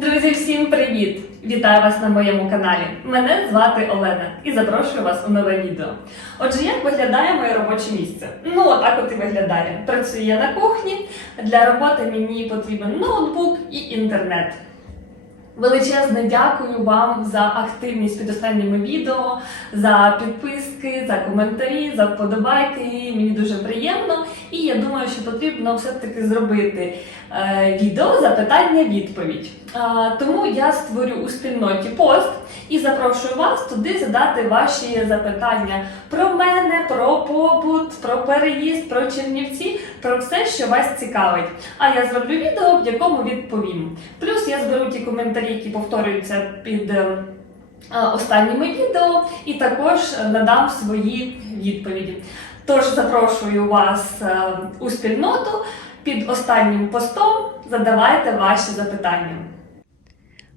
Друзі, всім привіт! Вітаю вас на моєму каналі. Мене звати Олена і запрошую вас у нове відео. Отже, як виглядає моє робоче місце? Ну, отак от і виглядає. Працюю я на кухні. Для роботи мені потрібен ноутбук і інтернет. Величезне дякую вам за активність під останніми відео, за підписки, за коментарі, за вподобайки. Мені дуже приємно. І я думаю, що потрібно все-таки зробити е, відео запитання-відповідь. Тому я створю у спільноті пост і запрошую вас туди задати ваші запитання про мене, про побут, про переїзд, про Чернівці, про все, що вас цікавить. А я зроблю відео, в якому відповім. Плюс я зберу ті коментарі, які повторюються під. е, Останніми відео і також надам свої відповіді. Тож запрошую вас е, у спільноту під останнім постом. Задавайте ваші запитання.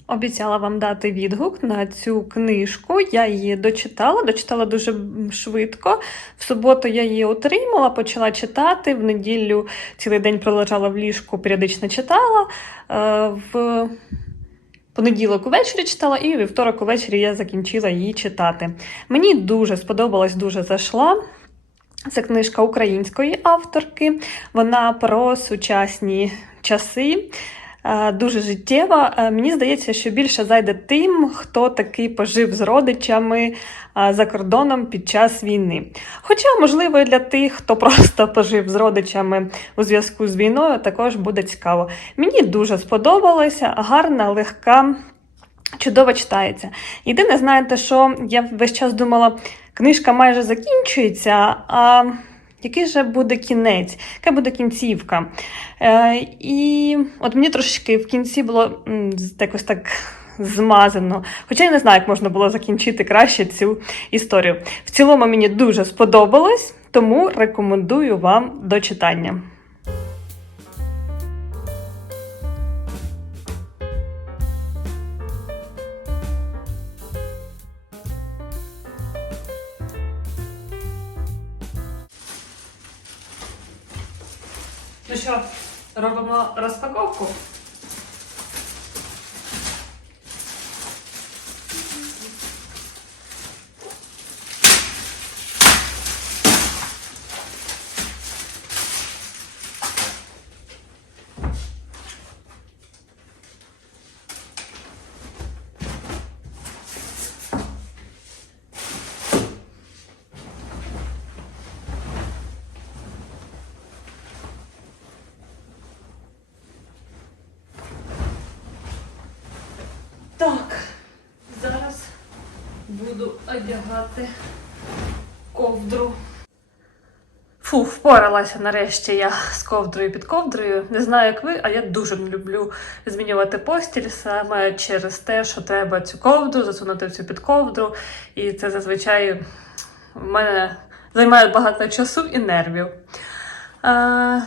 Обіцяла вам дати відгук на цю книжку. Я її дочитала, дочитала дуже швидко. В суботу я її отримала, почала читати. В неділю цілий день пролежала в ліжку, періодично читала. Е, В понеділок увечері читала, і вівторок увечері я закінчила її читати. Мені дуже сподобалась, дуже зайшла. Це книжка української авторки. Вона про сучасні часи. Е, Дуже життєва. Е, Мені здається, що більше зайде тим, хто таки пожив з родичами е, за кордоном під час війни. Хоча, можливо, і для тих, хто просто пожив з родичами у зв'язку з війною, також буде цікаво. Мені дуже сподобалося, гарна, легка, чудово читається. Єдине, знаєте, що я весь час думала, книжка майже закінчується, а який же буде кінець, яка буде кінцівка? Е, і от мені трошечки в кінці було якось так змазано. Хоча я не знаю, як можна було закінчити краще цю історію. В цілому мені дуже сподобалось, тому рекомендую вам до читання. Ну що, робимо розпаковку? Так, зараз буду одягати ковдру. Фу, впоралася нарешті я з ковдрою під ковдрою. Не знаю, як ви, а я дуже не люблю змінювати постіль саме через те, що треба цю ковдру засунути в цю підковдру. І це зазвичай в мене займає багато часу і нервів. А,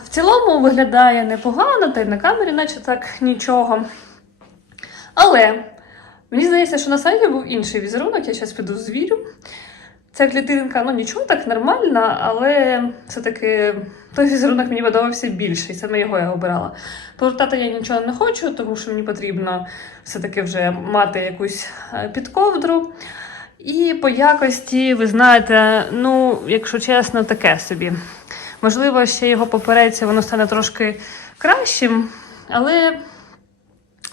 в цілому виглядає непогано, та й на камері, наче так нічого. Але мені здається, що на сайті був інший візерунок, я зараз піду звірю. Ця клітинка, ну нічого так нормальна, але все-таки той візерунок мені подобався більше, і саме його я обирала. Повертати я нічого не хочу, тому що мені потрібно все-таки вже мати якусь е, підковдру. І по якості, ви знаєте, ну, якщо чесно, таке собі. Можливо, ще його попереться, воно стане трошки кращим, але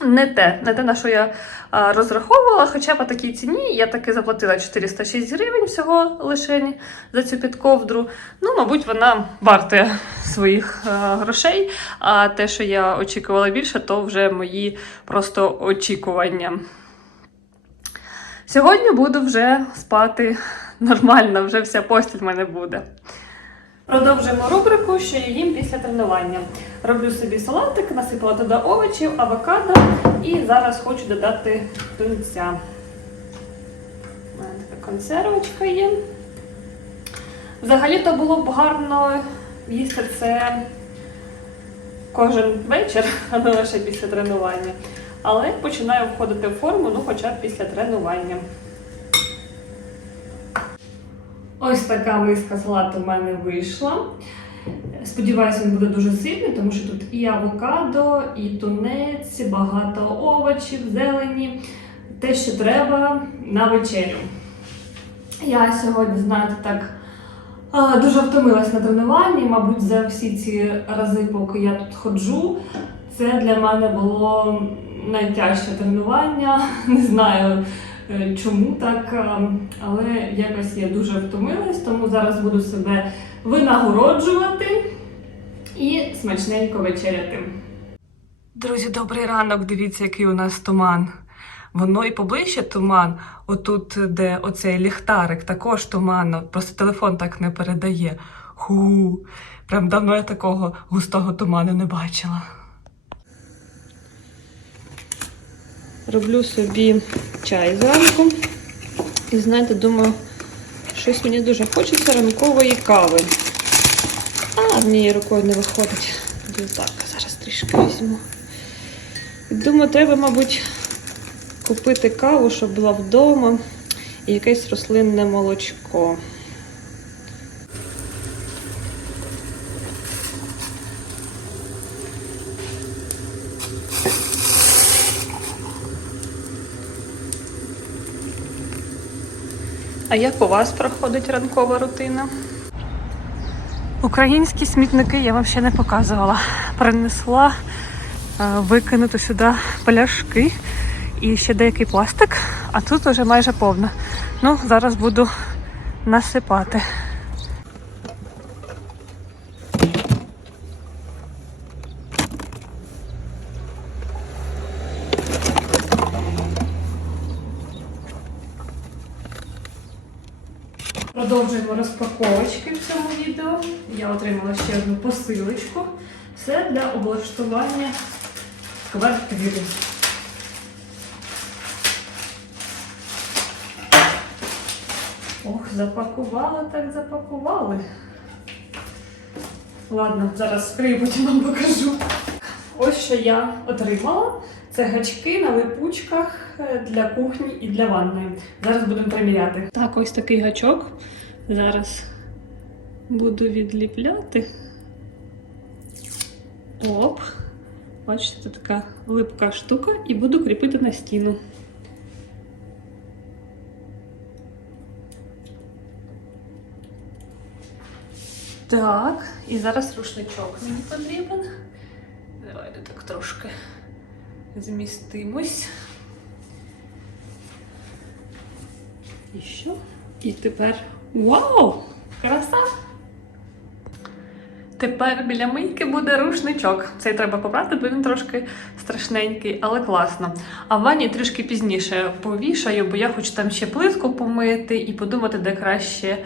не те, не те, на що я а, розраховувала. Хоча по такій ціні я таки заплатила 406 гривень всього лишень за цю підковдру. Ну, мабуть, вона вартує своїх а, грошей. А те, що я очікувала більше, то вже мої просто очікування. Сьогодні буду вже спати нормально, вже вся постіль в мене буде. Продовжуємо рубрику, що я їм після тренування. Роблю собі салатик, насипала туди овочів, авокадо і зараз хочу додати тунця. У мене така консервочка є. Взагалі-то було б гарно їсти це кожен вечір, а не лише після тренування. Але починаю входити в форму, ну хоча б після тренування. Ось така миска салату в мене вийшла. Сподіваюся, він буде дуже сильний, тому що тут і авокадо, і тунець, багато овочів, зелені, те, що треба на вечерю. Я сьогодні, знаєте, так дуже втомилась на тренуванні, мабуть, за всі ці рази, поки я тут ходжу. Це для мене було найтяжче тренування. Не знаю чому так, але якось я дуже втомилась, тому зараз буду себе винагороджувати і смачненько вечеряти. Друзі, добрий ранок. Дивіться, який у нас туман. Воно і поближче туман. Отут, де оцей ліхтарик, також туманно. Просто телефон так не передає. Ху. Прям давно я такого густого туману не бачила. Роблю собі чай зранку. І знаєте, думаю, щось мені дуже хочеться ранкової кави. А, однією рукою не виходить. Так, зараз трішки візьму. Думаю, треба, мабуть, купити каву, щоб була вдома, і якесь рослинне молочко. А як у вас проходить ранкова рутина? Українські смітники я вам ще не показувала. Принесла е, викинути сюди пляшки і ще деякий пластик, а тут вже майже повно. Ну, зараз буду насипати. Продовжуємо розпаковочки в цьому відео. Я отримала ще одну посилочку. Все для облаштування квартири. Ох, запакували, так запакували. Ладно, зараз вскрию, потім вам покажу. Ось що я отримала. Це гачки на липучках е, для кухні і для ванної. Зараз будемо приміряти. Так, ось такий гачок. Зараз буду відліпляти. Оп. Бачите, це така липка штука і буду кріпити на стіну. Так, і зараз рушничок мені потрібен. Давайте так трошки змістимось. І що? І тепер. Вау! Краса! Тепер біля мийки буде рушничок. Цей треба побрати, бо він трошки страшненький, але класно. А в ванні трішки пізніше повішаю, бо я хочу там ще плитку помити і подумати, де краще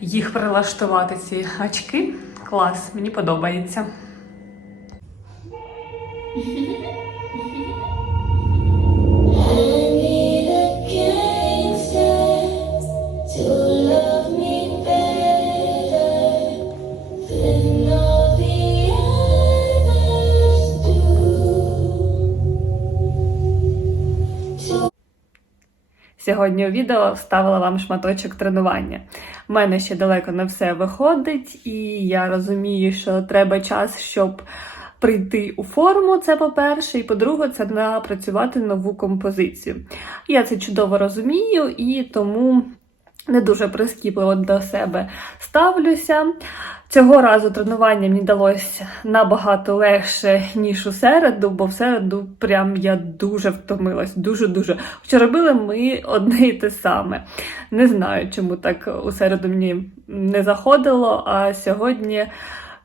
їх прилаштувати, ці гачки. Клас, мені подобається. Сьогодні у відео вставила вам шматочок тренування. У мене ще далеко не все виходить, і я розумію, що треба час, щоб прийти у форму. Це по-перше, і по-друге, це напрацювати нову композицію. Я це чудово розумію і тому не дуже прискіпливо до себе ставлюся. Цього разу тренування мені далося набагато легше, ніж у середу, бо в середу прям я дуже втомилась, дуже-дуже. Хоча робили ми одне і те саме. Не знаю, чому так у середу мені не заходило, а сьогодні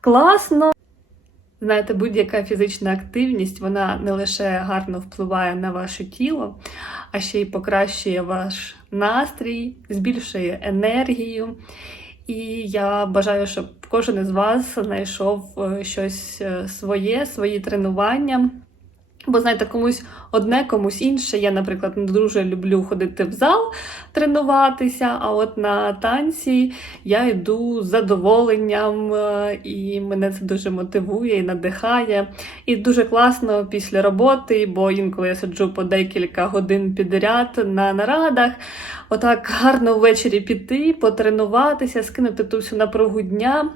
класно. Знаєте, будь-яка фізична активність вона не лише гарно впливає на ваше тіло, а ще й покращує ваш настрій, збільшує енергію. І я бажаю, щоб кожен із вас знайшов е, щось е, своє, свої тренування. Бо, знаєте, комусь одне, комусь інше. Я, наприклад, не дуже люблю ходити в зал тренуватися, а от на танці я йду з задоволенням, е, і мене це дуже мотивує і надихає. І дуже класно після роботи, бо інколи я сиджу по декілька годин підряд на нарадах. Отак гарно ввечері піти, потренуватися, скинути ту всю напругу дня.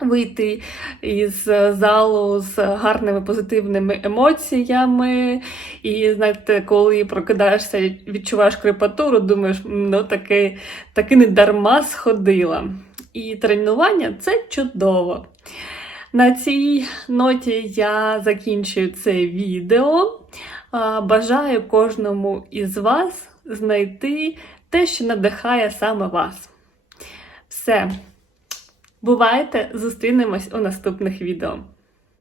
Вийти із залу з гарними позитивними емоціями. І знаєте, коли прокидаєшся відчуваєш крепатуру, думаєш, ну таки, таки не дарма сходила. І тренування це чудово. На цій ноті я закінчую це відео. Бажаю кожному із вас знайти те, що надихає саме вас. Все. Бувайте, зустрінемось у наступних відео.